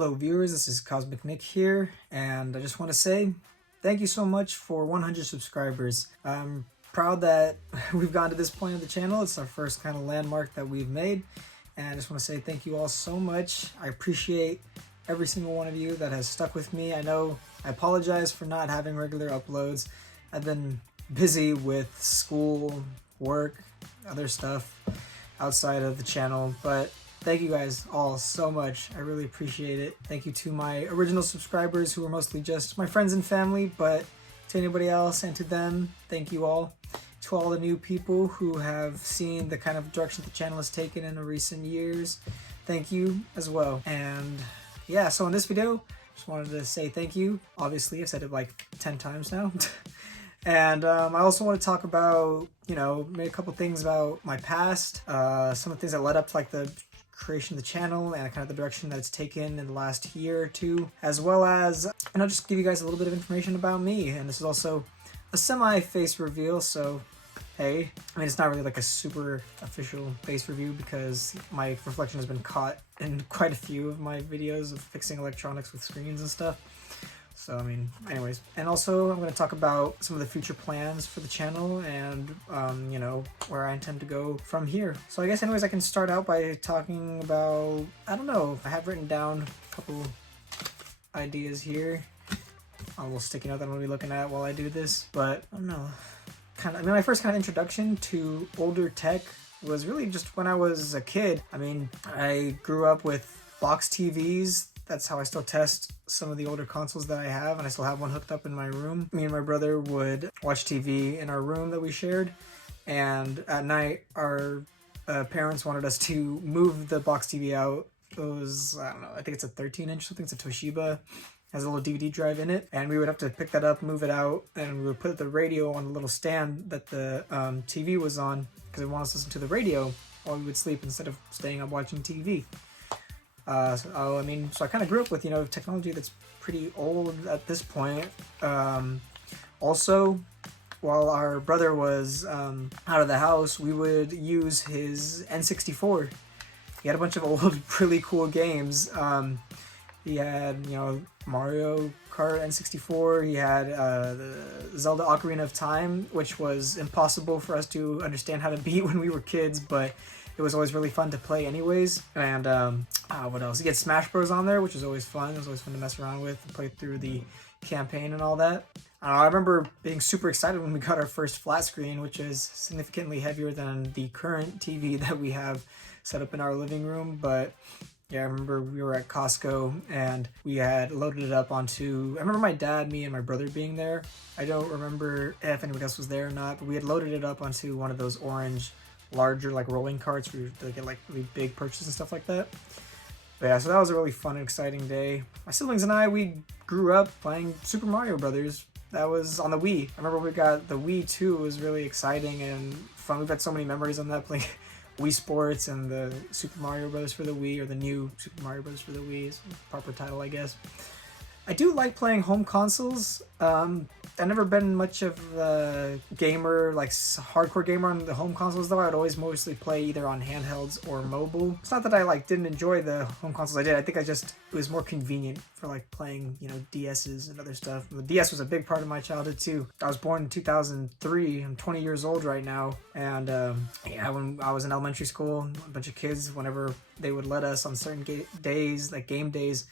Hello viewers, this is Cosmic Nick here, and I just want to say thank you so much for 100 subscribers. I'm proud that we've gotten to this point of the channel. It's our first kind of landmark that we've made, and I just want to say thank you all so much. I appreciate every single one of you that has stuck with me. I apologize for not having regular uploads. I've been busy with school, work, other stuff outside of the channel, but thank you guys all so much. I really appreciate it. Thank you to my original subscribers who are mostly just my friends and family, but to anybody else and to them, thank you all. To all the new people who have seen the kind of direction the channel has taken in the recent years, thank you as well. And yeah, so in this video, just wanted to say thank you. Obviously, I've said it like 10 times now. And I also want to talk about, maybe a couple things about my past, some of the things that led up to like the creation of the channel and kind of the direction that it's taken in the last year or two, as well as, and I'll just give you guys a little bit of information about me. And this is also a semi-face reveal, so hey, I mean, it's not really like a super official face review because my reflection has been caught in quite a few of my videos of fixing electronics with screens and stuff. So, I mean, anyways. And also, I'm going to talk about some of the future plans for the channel and, where I intend to go from here. So, I guess, anyways, I can start out by talking about, I don't know, I have written down a couple ideas here. A little sticky note that I'm going to be looking at while I do this. But, I don't know, my first kind of introduction to older tech was really just when I was a kid. I mean, I grew up with box TVs. That's how I still test some of the older consoles that I have, and I still have one hooked up in my room. Me and my brother would watch TV in our room that we shared, and at night our parents wanted us to move the box TV out. It was, I don't know, I think it's a 13-inch, something. It's a Toshiba, has a little DVD drive in it, and we would have to pick that up, move it out, and we would put the radio on the little stand that the TV was on, because we wanted us to listen to the radio while we would sleep instead of staying up watching TV. So I kind of grew up with, technology that's pretty old at this point. Also, while our brother was out of the house, we would use his N64. He had a bunch of old, really cool games. He had, Mario Kart N64. He had the Zelda Ocarina of Time, which was impossible for us to understand how to beat when we were kids, but it was always really fun to play anyways. And what else? He had Smash Bros on there, which was always fun. It was always fun to mess around with and play through the campaign and all that. I remember being super excited when we got our first flat screen, which is significantly heavier than the current TV that we have set up in our living room. But yeah, I remember we were at Costco and we had loaded it up onto, I remember my dad, me, and my brother being there. I don't remember if anybody else was there or not, but we had loaded it up onto one of those orange larger like rolling carts for you to get like really big purchases and stuff like that. But yeah, so that was a really fun and exciting day. My siblings and I, we grew up playing Super Mario Brothers. That was on the Wii. I remember we got the Wii too. It was really exciting and fun. We've had so many memories on that, playing Wii Sports and the Super Mario Brothers for the Wii, or the new Super Mario Brothers for the Wii is the proper title, I guess. I do like playing home consoles. I've never been much of a gamer, like hardcore gamer on the home consoles though. I would always mostly play either on handhelds or mobile. It's not that I didn't enjoy the home consoles I did. I think it was more convenient for like playing, DSs and other stuff. The DS was a big part of my childhood too. I was born in 2003. I'm 20 years old right now. And when I was in elementary school, a bunch of kids, whenever they would let us on certain days, like game days,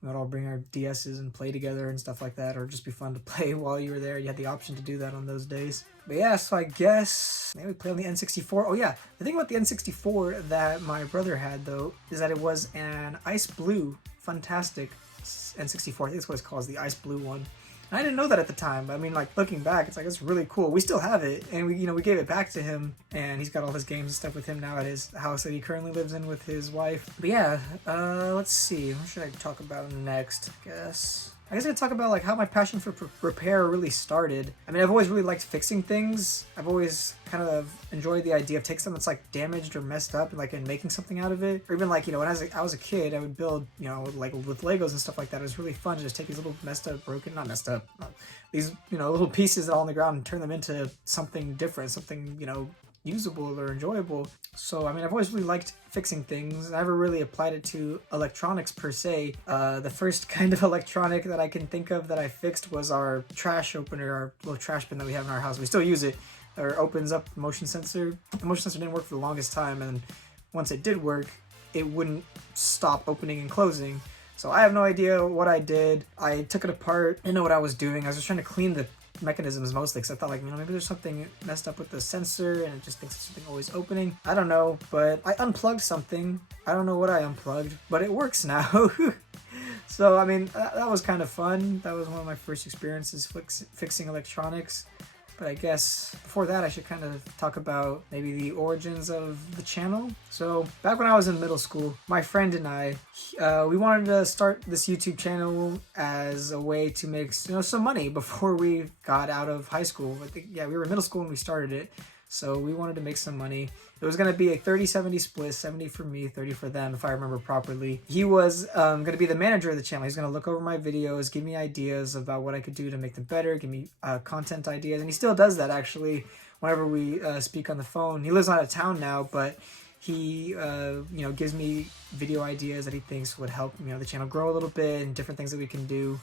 we would all bring our DSs and play together and stuff like that, or just be fun to play while you were there. You had the option to do that on those days. But yeah, so I guess maybe we play on the N64. Oh yeah, the thing about the N64 that my brother had though is that it was an ice blue, fantastic N64. I think that's what it's called, the ice blue one. I didn't know that at the time. I mean, like, looking back, it's really cool. We still have it, and we gave it back to him, and he's got all his games and stuff with him now at his house that he currently lives in with his wife. But yeah, let's see. What should I talk about next? I guess I could talk about like how my passion for repair really started. I mean, I've always really liked fixing things. I've always kind of enjoyed the idea of taking something that's like damaged or messed up and making something out of it. Or even like, when I was a kid, I would build, like with Legos and stuff like that. It was really fun to just take these little these, little pieces all on the ground and turn them into something different, something, usable or enjoyable. So, I mean, I've always really liked fixing things. I never really applied it to electronics per se. The first kind of electronic that I can think of that I fixed was our trash opener, our little trash bin that we have in our house. We still use it. Or opens up motion sensor. The motion sensor didn't work for the longest time, and once it did work, it wouldn't stop opening and closing. So I have no idea what I did. I took it apart, didn't know what I was doing. I was just trying to clean the mechanisms mostly, because I thought, like, maybe there's something messed up with the sensor and it just thinks it's something always opening. I don't know, but I unplugged something. I don't know what I unplugged, but it works now. So, I mean, that was kind of fun. That was one of my first experiences fixing electronics. But I guess before that, I should kind of talk about maybe the origins of the channel. So back when I was in middle school, my friend and I, we wanted to start this YouTube channel as a way to make some money before we got out of high school. I think, we were in middle school when we started it. So we wanted to make some money. It was going to be a 30-70 split, 70 for me, 30 for them, if I remember properly. He was going to be the manager of the channel. He's going to look over my videos, give me ideas about what I could do to make them better, give me content ideas. And he still does that, actually, whenever we speak on the phone. He lives out of town now, but he gives me video ideas that he thinks would help the channel grow a little bit and different things that we can do.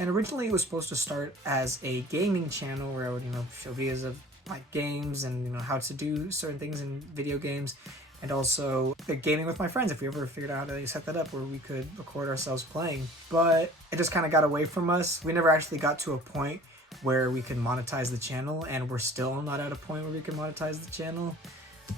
And originally it was supposed to start as a gaming channel where I would show videos of like games and how to do certain things in video games, and also the gaming with my friends if we ever figured out how to set that up where we could record ourselves playing. But it just kind of got away from us. We never actually got to a point where we could monetize the channel, and we're still not at a point where we can monetize the channel.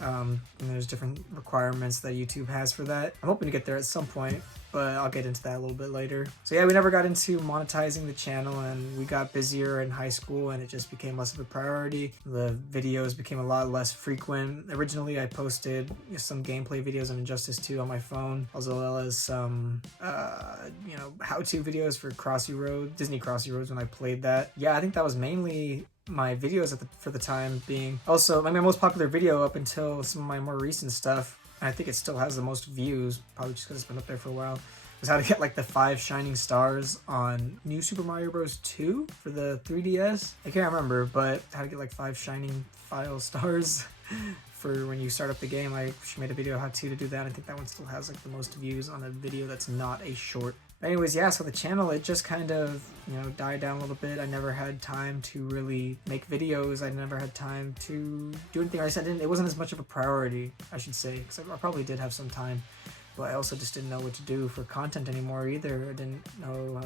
And there's different requirements that YouTube has for that. I'm hoping to get there at some point, but I'll get into that a little bit later. So yeah, we never got into monetizing the channel, and we got busier in high school and it just became less of a priority. The videos became a lot less frequent. Originally I posted some gameplay videos on Injustice 2 on my phone, as well as some how-to videos for Crossy Road, Disney Crossy Roads when I played that. Yeah, I think that was mainly my videos for the time being. Also, my most popular video up until some of my more recent stuff, and I think it still has the most views, probably just because it's been up there for a while, was how to get like the 5 shining stars on New Super Mario Bros. 2 for the 3DS. I can't remember, but how to get like 5 shining file stars for when you start up the game. She made a video how to do that. I think that one still has like the most views on a video that's not a short. Anyways, yeah, so the channel, it just kind of, died down a little bit. I never had time to really make videos. I never had time to do anything. I said it wasn't as much of a priority, I should say, because I probably did have some time, but I also just didn't know what to do for content anymore either. I didn't know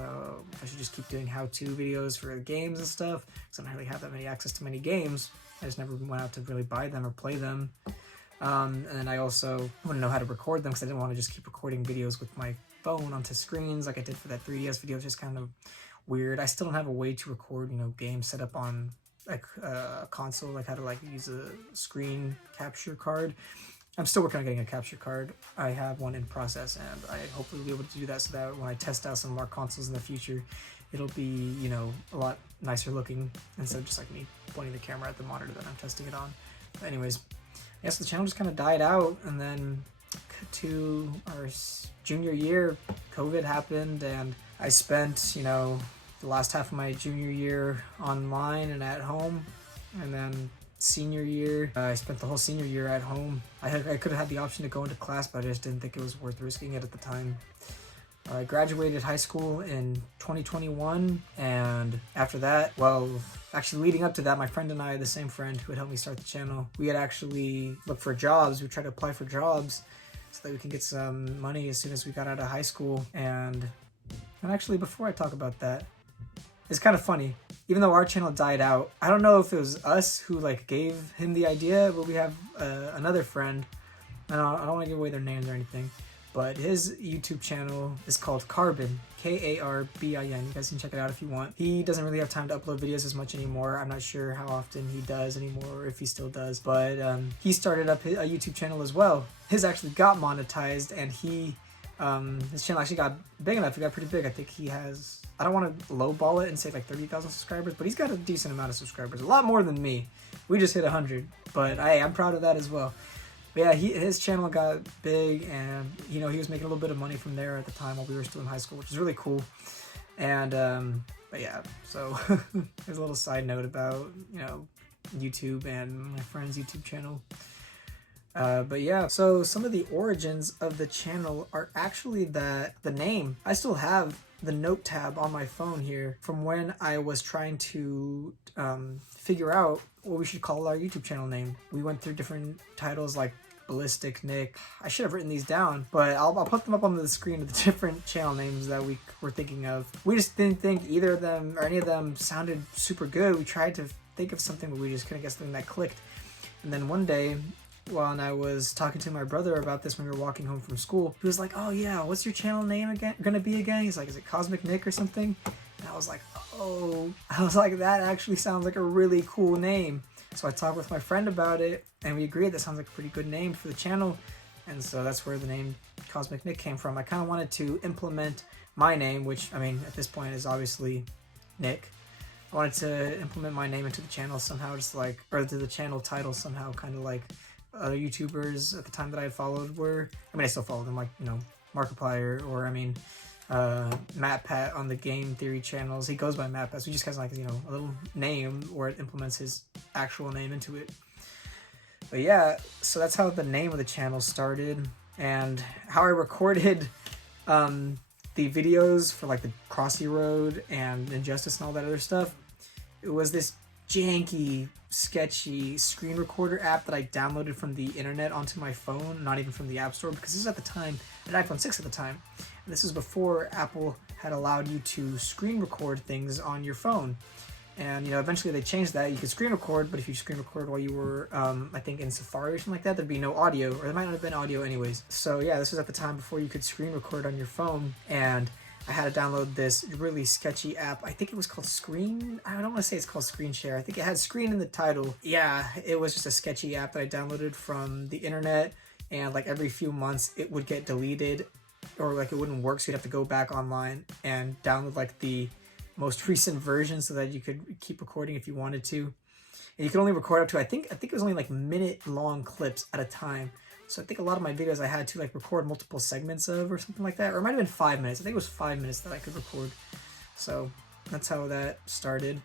if I should just keep doing how-to videos for games and stuff, because I don't really have that many access to many games. I just never went out to really buy them or play them. And I also wouldn't know how to record them because I didn't want to just keep recording videos with my phone onto screens like I did for that 3DS video. It's just kind of weird. I still don't have a way to record, games set up on like a console, like how to like use a screen capture card. I'm still working on getting a capture card. I have one in process, and I hopefully will be able to do that so that when I test out some more consoles in the future, it'll be, a lot nicer looking instead of just like me pointing the camera at the monitor that I'm testing it on. But anyways, I guess the channel just kind of died out, and then to our junior year, COVID happened, and I spent, the last half of my junior year online and at home, and then senior year, I spent the whole senior year at home. I could have had the option to go into class, but I just didn't think it was worth risking it at the time. I graduated high school in 2021, and after that, actually leading up to that, my friend and I, the same friend who had helped me start the channel, we had actually looked for jobs. We tried to apply for jobs so that we can get some money as soon as we got out of high school. And actually, before I talk about that, it's kind of funny. Even though our channel died out, I don't know if it was us who gave him the idea, but we have another friend, and I don't want to give away their names or anything, but his YouTube channel is called Carbon, Karbin. You guys can check it out if you want. He doesn't really have time to upload videos as much anymore. I'm not sure how often he does anymore, or if he still does, but he started up a YouTube channel as well. His actually got monetized, and his channel actually got big enough. It got pretty big. I think he has, I don't want to lowball it and say 30,000 subscribers, but he's got a decent amount of subscribers, a lot more than me. We just hit 100, but I'm proud of that as well. But yeah, his channel got big, and he was making a little bit of money from there at the time while we were still in high school, which is really cool. And but yeah, so there's a little side note about YouTube and my friend's YouTube channel. But yeah, so some of the origins of the channel are actually that the name, I still have the note tab on my phone here from when I was trying to figure out what we should call our YouTube channel name. We went through different titles like Ballistic Nick. I should have written these down, but I'll put them up on the screen of the different channel names that we were thinking of. We just didn't think either of them or any of them sounded super good. We tried to think of something, but we just couldn't get something that clicked. And then one day, when I was talking to my brother about this when we were walking home from school, he was like, "Oh yeah, what's your channel name gonna be again?" He's like, "Is it Cosmic Nick or something?" And I was like, "Oh," I was like, "That actually sounds like a really cool name." So I talked with my friend about it, and we agreed that sounds like a pretty good name for the channel. And so that's where the name Cosmic Nick came from. I kind of wanted to implement my name, which, I mean, at this point is obviously Nick. I wanted to implement my name into the channel somehow, just like, or to the channel title somehow, kind of like other YouTubers at the time that I had followed were. I mean, I still follow them, like, you know, Markiplier, or, I mean, MatPat on the Game Theory channels. He goes by MatPat, so he just has like, you know, a little name where it implements his actual name into it. But yeah, so that's how the name of the channel started, and how I recorded the videos for like the Crossy Road and Injustice and all that other stuff. It was this janky, sketchy screen recorder app that I downloaded from the internet onto my phone, not even from the App Store, because this is at the time, an iPhone 6 at the time. And this was before Apple had allowed you to screen record things on your phone. And, you know, eventually they changed that. You could screen record, but if you screen record while you were, I think, in Safari or something like that, there'd be no audio, or there might not have been audio anyways. So yeah, this was at the time before you could screen record on your phone, and I had to download this really sketchy app. I think it was called Screen. I don't want to say it's called Screen Share. I think it had screen in the title. Yeah, it was just a sketchy app that I downloaded from the internet, and like every few months it would get deleted, or like it wouldn't work, so you'd have to go back online and download like the most recent version so that you could keep recording if you wanted to. And you could only record up to, I think it was only like minute long clips at a time. So I think a lot of my videos I had to like record multiple segments of, or something like that. Or it might have been 5 minutes. I think it was 5 minutes that I could record. So that's how that started.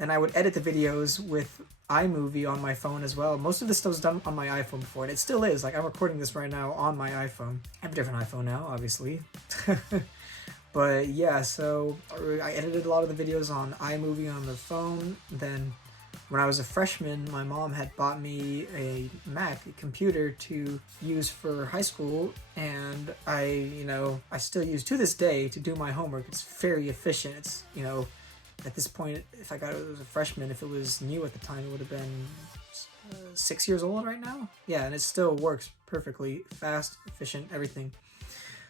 And I would edit the videos with iMovie on my phone as well. Most of this stuff was done on my iPhone before, and it still is. Like, I'm recording this right now on my iPhone. I have a different iPhone now, obviously. But yeah, so I edited a lot of the videos on iMovie on the phone. Then when I was a freshman, my mom had bought me a Mac, a computer to use for high school, and I still use to this day to do my homework. It's very efficient. It's, you know, at this point, if I got it as a freshman, if it was new at the time, it would have been 6 years old right now. Yeah, and it still works perfectly, fast, efficient, everything.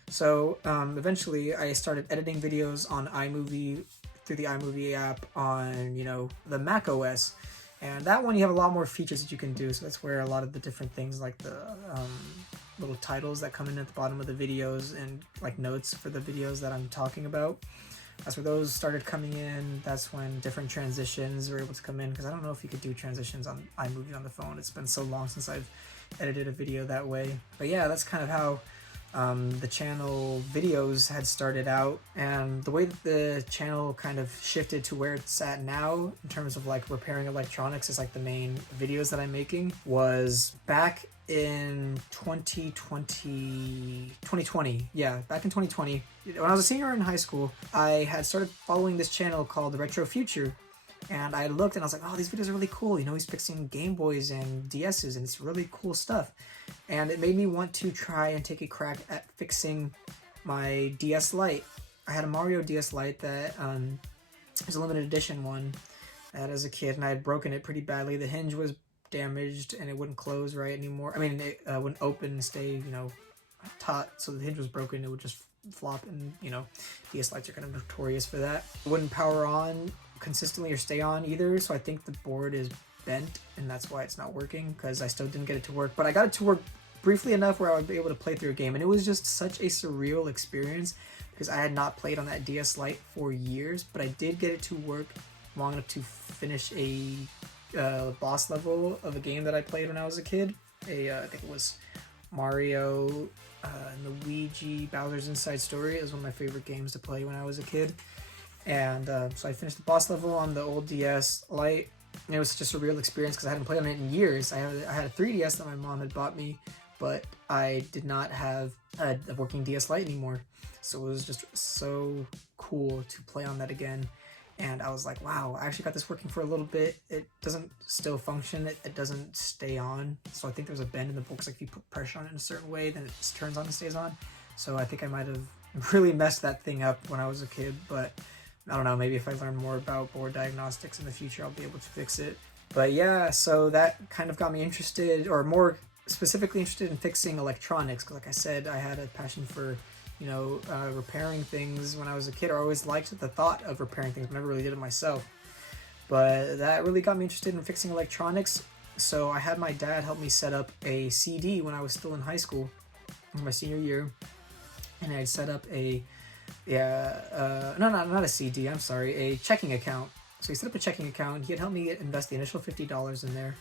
So eventually I started editing videos on iMovie through the iMovie app on, you know, the Mac OS. And that one you have a lot more features that you can do. So that's where a lot of the different things like the little titles that come in at the bottom of the videos and like notes for the videos that I'm talking about. That's where those started coming in. That's when different transitions were able to come in, because I don't know if you could do transitions on iMovie on the phone. It's been so long since I've edited a video that way. But yeah, that's kind of how the channel videos had started out, and the way that the channel kind of shifted to where it's at now in terms of like repairing electronics is like the main videos that I'm making was back in 2020. Yeah, back in 2020 when I was a senior in high school. I had started following this channel called The Retro Future, and I looked and I was like, oh, these videos are really cool. You know, he's fixing Game Boys and DS's, and it's really cool stuff. And it made me want to try and take a crack at fixing my DS Lite. I had a Mario DS Lite that was a limited edition one I had as a kid, and I had broken it pretty badly. The hinge was damaged and it wouldn't close right anymore. I mean, it wouldn't open and stay, you know, taut. So the hinge was broken. It would just flop, and, you know, DS Lites are kind of notorious for that. It wouldn't power on consistently or stay on either, so I think the board is bent, and that's why it's not working, because I still didn't get it to work. But I got it to work briefly enough where I would be able to play through a game, and it was just such a surreal experience, because I had not played on that DS Lite for years, but I did get it to work long enough to finish a boss level of a game that I played when I was a kid. I think it was Mario and Luigi Bowser's Inside Story. It was one of my favorite games to play when I was a kid. And so I finished the boss level on the old DS Lite, And it was just a real experience because I hadn't played on it in years. I had a 3DS that my mom had bought me, but I did not have a working DS Lite anymore. So it was just so cool to play on that again. And I was like, wow, I actually got this working for a little bit. It doesn't still function. It doesn't stay on. So I think there's a bend in the book. Like if you put pressure on it in a certain way, then it just turns on and stays on. So I think I might have really messed that thing up when I was a kid. But I don't know, maybe if I learn more about board diagnostics in the future, I'll be able to fix it. But yeah, so that kind of got me interested, or more specifically interested in fixing electronics. Because like I said, I had a passion for repairing things when I was a kid. I always liked the thought of repairing things, but never really did it myself. But that really got me interested in fixing electronics. So I had my dad help me set up a CD when I was still in high school, in my senior year. And I'd set up a not a CD, I'm sorry, a checking account. So he set up a checking account. He had helped me invest the initial $50 in there.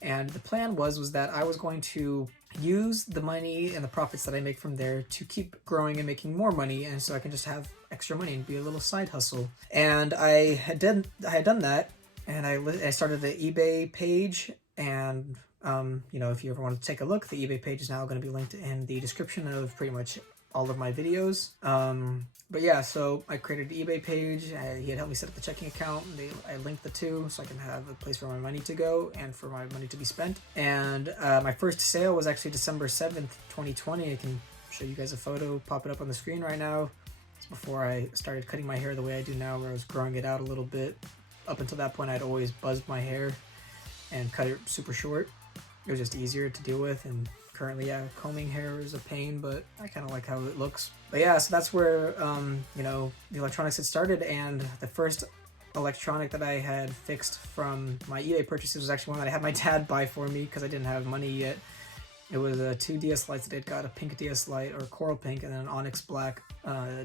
And the plan was that I was going to use the money and the profits that I make from there to keep growing and making more money, and so I can just have extra money and be a little side hustle. And I had done that, and I started the eBay page. And if you ever want to take a look, the eBay page is now going to be linked in the description of pretty much all of my videos. But yeah, so I created an eBay page. He had helped me set up the checking account. I linked the two so I can have a place for my money to go and for my money to be spent. And my first sale was actually December 7th, 2020. I can show you guys a photo, pop it up on the screen right now. It's before I started cutting my hair the way I do now, where I was growing it out a little bit. Up until that point, I'd always buzzed my hair and cut it super short. It was just easier to deal with, and currently, combing hair is a pain, but I kind of like how it looks. But yeah, so that's where, the electronics had started, and the first electronic that I had fixed from my eBay purchases was actually one that I had my dad buy for me because I didn't have money yet. It was two DS lights that I'd got, a pink DS light, or coral pink, and then an onyx black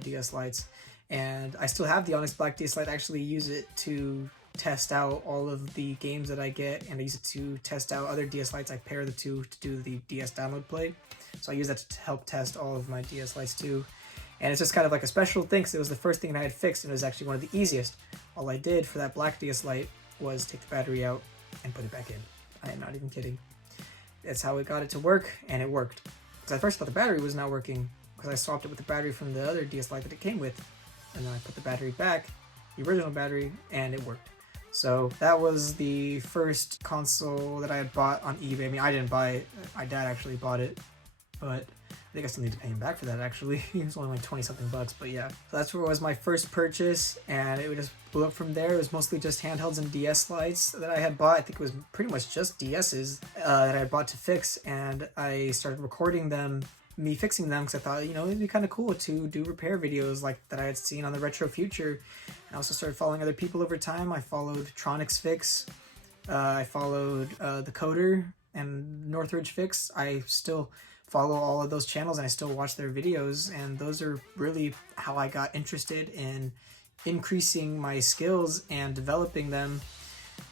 DS lights. And I still have the onyx black DS light. I actually use it to test out all of the games that I get, and I use it to test out other DS lights. I pair the two to do the DS download play, so I use that to help test all of my DS lights too. And it's just kind of like a special thing because it was the first thing that I had fixed, and it was actually one of the easiest. All I did for that black DS light was take the battery out and put it back in. I am not even kidding. That's how it got it to work, and it worked. Because I first thought the battery was not working because I swapped it with the battery from the other DS light that it came with, and then I put the battery back, the original battery, and it worked. So that was the first console that I had bought on eBay. I mean, I didn't buy it. My dad actually bought it, but I think I still need to pay him back for that, actually. It was only like 20-something bucks, but yeah. So that's where it was my first purchase, and it just blew up from there. It was mostly just handhelds and DS lights that I had bought. I think it was pretty much just DS's that I had bought to fix, and I started recording me fixing them because I thought, it'd be kind of cool to do repair videos like that I had seen on the Retro Future. And I also started following other people over time. I followed Tronics Fix, I followed The Coder and Northridge Fix. I still follow all of those channels and I still watch their videos, and those are really how I got interested in increasing my skills and developing them.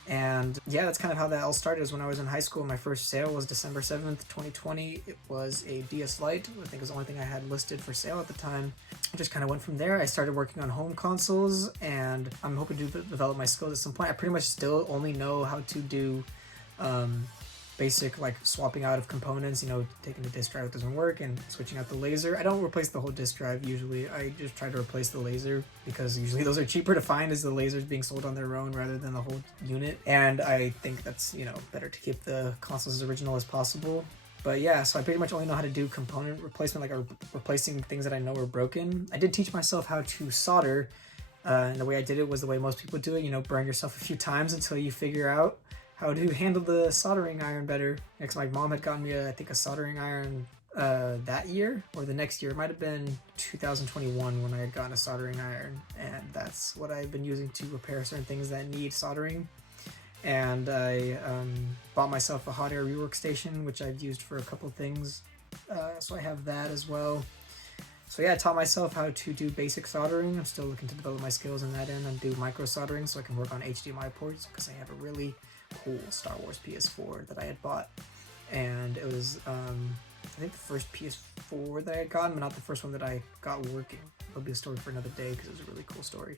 And yeah, that's kind of how that all started. Is when I was in high school. My first sale was December 7th, 2020. It was a DS Lite. I think it was the only thing I had listed for sale at the time. I just kind of went from there. I started working on home consoles, and I'm hoping to develop my skills at some point. I pretty much still only know how to do basic, like swapping out of components, taking the disk drive that doesn't work and switching out the laser. I don't replace the whole disk drive usually. I just try to replace the laser because usually those are cheaper to find as the lasers being sold on their own rather than the whole unit. And I think that's, better to keep the consoles as original as possible. But yeah, so I pretty much only know how to do component replacement, like replacing things that I know are broken. I did teach myself how to solder, and the way I did it was the way most people do it, burn yourself a few times until you figure out how to handle the soldering iron better. Because my mom had gotten me, I think, a soldering iron that year, or the next year. It might have been 2021 when I had gotten a soldering iron, and that's what I've been using to repair certain things that need soldering. And I bought myself a hot air rework station, which I've used for a couple things, so I have that as well. So yeah, I taught myself how to do basic soldering. I'm still looking to develop my skills in that end and do micro soldering so I can work on HDMI ports, because I have a really cool Star Wars PS4 that I had bought, and it was I think the first PS4 that I had gotten, but not the first one that I got working. It'll be a story for another day because it was a really cool story.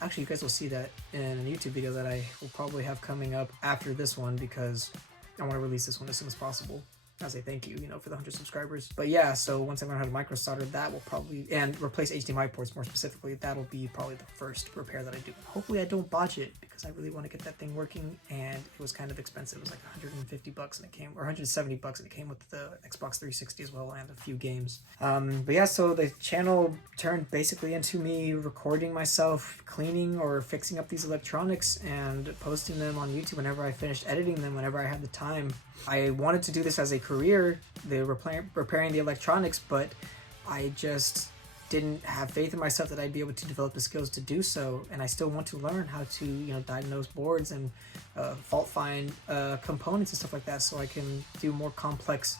Actually, you guys will see that in a YouTube video that I will probably have coming up after this one, because I want to release this one as soon as possible as a thank you, for the 100 subscribers. But yeah, so once I learn how to micro solder, that will probably, and replace HDMI ports more specifically, that'll be probably the first repair that I do. Hopefully I don't botch it, because I really want to get that thing working, and it was kind of expensive. It was like $150 and it came, or $170 and it came with the Xbox 360 as well, and a few games. But yeah, so the channel turned basically into me recording myself cleaning or fixing up these electronics and posting them on YouTube whenever I finished editing them, whenever I had the time. I wanted to do this as a career, repairing the electronics, but I just didn't have faith in myself that I'd be able to develop the skills to do so. And I still want to learn how to, diagnose boards and fault find components and stuff like that, so I can do more complex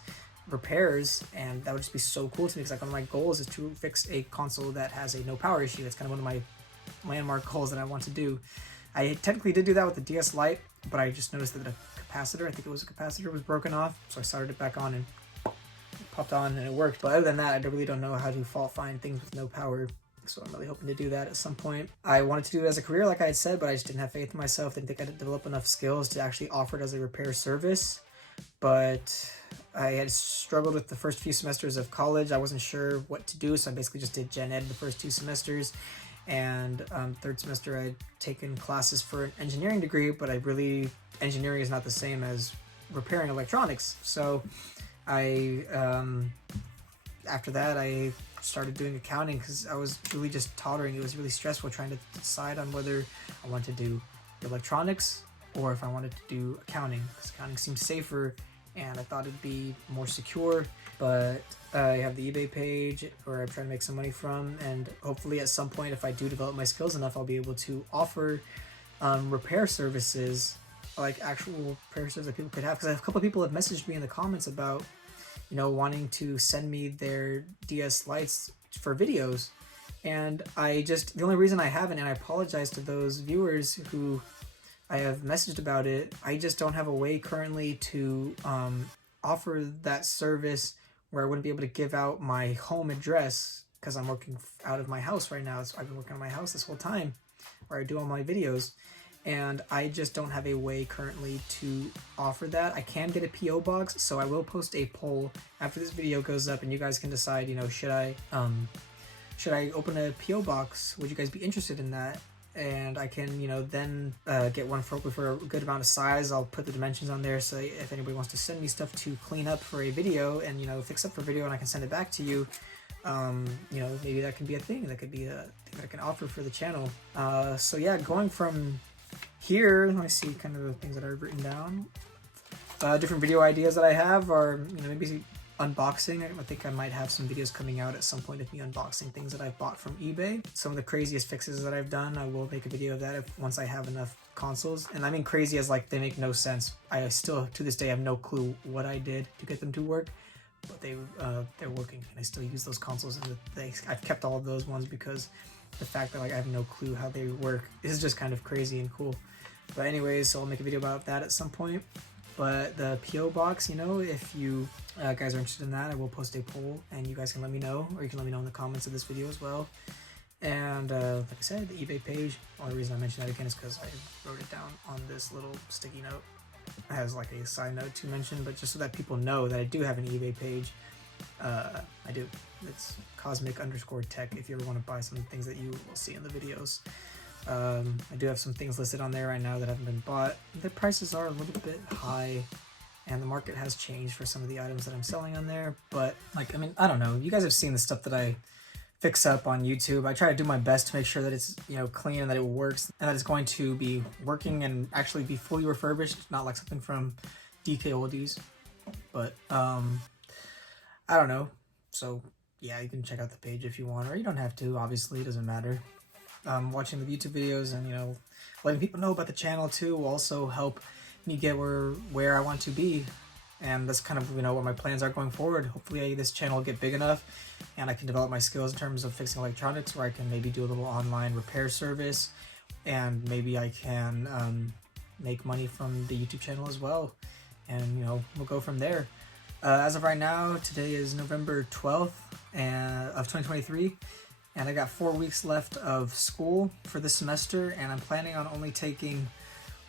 repairs. And that would just be so cool to me, because like one of my goals is to fix a console that has a no power issue. That's kind of one of my landmark goals that I want to do. I technically did do that with the DS Lite, but I just noticed that the capacitor, I think it was a capacitor, was broken off, so I started it back on and it popped on and it worked. But other than that, I really don't know how to fault find things with no power, so I'm really hoping to do that at some point. I wanted to do it as a career, like I had said, but I just didn't have faith in myself. Didn't think I'd develop enough skills to actually offer it as a repair service. But I had struggled with the first few semesters of college. I wasn't sure what to do, so I basically just did gen ed the first 2 semesters. And third semester I'd taken classes for an engineering degree, but engineering is not the same as repairing electronics. So I after that I started doing accounting, because I was really just tottering. It was really stressful trying to decide on whether I wanted to do electronics or if I wanted to do accounting, because accounting seemed safer and I thought it'd be more secure. But I have the eBay page where I'm trying to make some money from, and hopefully at some point, if I do develop my skills enough, I'll be able to offer repair services, like actual repair services that people could have. Because a couple of people have messaged me in the comments about, wanting to send me their DS Lites for videos, and the only reason I haven't, and I apologize to those viewers who I have messaged about it, I just don't have a way currently to offer that service where I wouldn't be able to give out my home address, because I'm working out of my house right now. So I've been working on my house this whole time where I do all my videos, and I just don't have a way currently to offer that. I can get a PO box, so I will post a poll after this video goes up, and you guys can decide, should I open a PO box? Would you guys be interested in that? And I can, then get one for a good amount of size. I'll put the dimensions on there, so if anybody wants to send me stuff to clean up for a video and, fix up for a video, and I can send it back to you, maybe that can be a thing. That could be a thing that I can offer for the channel. So yeah, going from here, let me see kind of the things that I've written down. Different video ideas that I have are, maybe unboxing. I think I might have some videos coming out at some point of me unboxing things that I've bought from eBay. Some of the craziest fixes that I've done, I will make a video of that once I have enough consoles. And I mean crazy as like they make no sense. I still to this day have no clue what I did to get them to work, but they're working, and I still use those consoles. And I've kept all of those ones because the fact that I have no clue how they work is just kind of crazy and cool. But anyways, so I'll make a video about that at some point. But the PO box, if you guys are interested in that, I will post a poll, and you guys can let me know, or you can let me know in the comments of this video as well. And like I said, the eBay page, the only reason I mention that again is because I wrote it down on this little sticky note. It has like a side note to mention, but just so that people know that I do have an eBay page. I do. It's cosmic_tech if you ever want to buy some things that you will see in the videos. I do have some things listed on there right now that haven't been bought. The prices are a little bit high, and the market has changed for some of the items that I'm selling on there. But I don't know. You guys have seen the stuff that I fix up on YouTube. I try to do my best to make sure that it's clean and that it works, and that it's going to be working and actually be fully refurbished, not like something from DK Oldies. But I don't know. So yeah, you can check out the page if you want, or you don't have to. Obviously, it doesn't matter. Watching the YouTube videos and letting people know about the channel too will also help me get where I want to be, and that's kind of what my plans are going forward. Hopefully this channel will get big enough and I can develop my skills in terms of fixing electronics, where I can maybe do a little online repair service, and maybe I can make money from the YouTube channel as well, and we'll go from there. As of right now, today is November 12th of 2023. and I got 4 weeks left of school for this semester, and I'm planning on only taking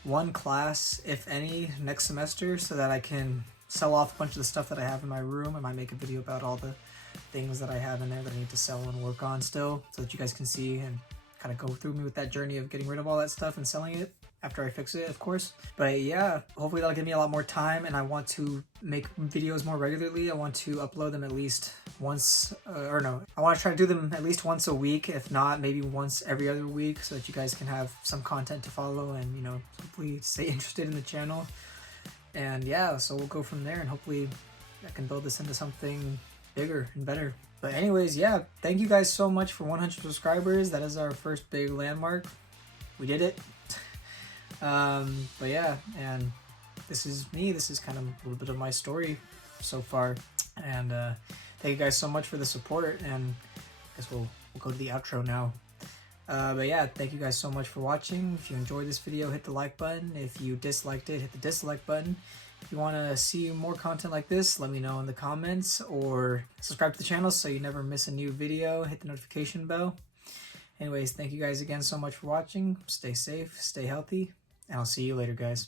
one class, if any, next semester, so that I can sell off a bunch of the stuff that I have in my room. I might make a video about all the things that I have in there that I need to sell and work on still, so that you guys can see and kind of go through me with that journey of getting rid of all that stuff and selling it after I fix it, of course. But yeah, hopefully that'll give me a lot more time, and I want to make videos more regularly. I want to upload them at least once, I want to try to do them at least once a week, if not maybe once every other week, so that you guys can have some content to follow and, you know, hopefully stay interested in the channel. And yeah, so we'll go from there, and hopefully I can build this into something bigger and better. But anyways, yeah, thank you guys so much for 100 subscribers. That is our first big landmark. We did it. But yeah, and this is me. This is kind of a little bit of my story so far. And thank you guys so much for the support. And I guess we'll go to the outro now. But yeah, thank you guys so much for watching. If you enjoyed this video, hit the like button. If you disliked it, hit the dislike button. If you want to see more content like this, let me know in the comments, or subscribe to the channel so you never miss a new video. Hit the notification bell. Anyways, thank you guys again so much for watching. Stay safe, stay healthy, and I'll see you later, guys.